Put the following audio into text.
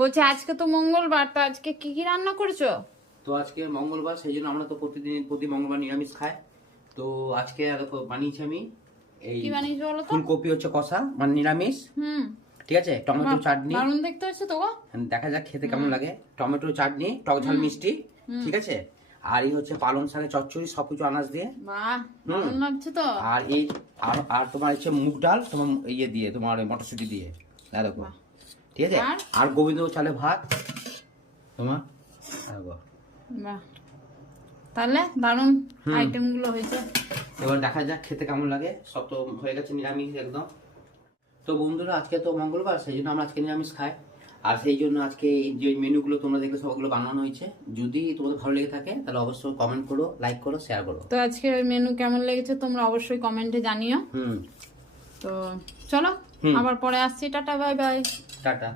বলছি আজকে তো মঙ্গলবার, তো আজকে কি কি রান্না করেছো? তো আজকে মঙ্গলবার, সেই জন্য আমরা তো প্রতি মঙ্গলবার নিরামিষ খাই। তো আজকে দেখো বানিয়েছি আমি এই কি বানিয়েছো বলো তো? ফুলকপি হচ্ছে কষা, মানে নিরামিষ। হুম। ঠিক আছে, টমেটো চাটনি। দারুণ দেখতে হচ্ছে তো গো। দেখা যাক খেতে কেমন লাগে। টমেটো চাটনি, টক ঝাল মিষ্টি। ঠিক আছে, আর এই হচ্ছে পালং শাকের চচ্চড়ি, সবকিছু আনাজ দিয়ে। বাহ, দারুণ লাগছে তো। আর এই আর তোমার হচ্ছে মুগ ডাল, তোমার ইয়ে দিয়ে, তোমার মটরশুঁটি দিয়ে। দেখো, ঠিক আছে। আর গোবিন্দ চালে ভাত তোমার। বাহ, তাহলে দারুণ আইটেম গুলো হয়েছে। এবার দেখা যাক খেতে কেমন লাগে। সব তো হয়ে গেছে নিরামিষ একদম। তো বন্ধুরা, আজকে তো মঙ্গলবার, সেই জন্য আমরা আজকে নিরামিষ খাই। আর সেই জন্য আজকে এই যে মেনুগুলো তোমরা দেখলে সবগুলো বানানো হয়েছে। যদি তোমাদের ভালো লেগে থাকে তাহলে অবশ্যই কমেন্ট করো, লাইক করো, শেয়ার করো। তো আজকে ওই মেনু কেমন লেগেছে তোমরা অবশ্যই কমেন্টে জানিও। হুম। তো চলো, আবার পরে আসছি। Tata, bye bye. টাটা।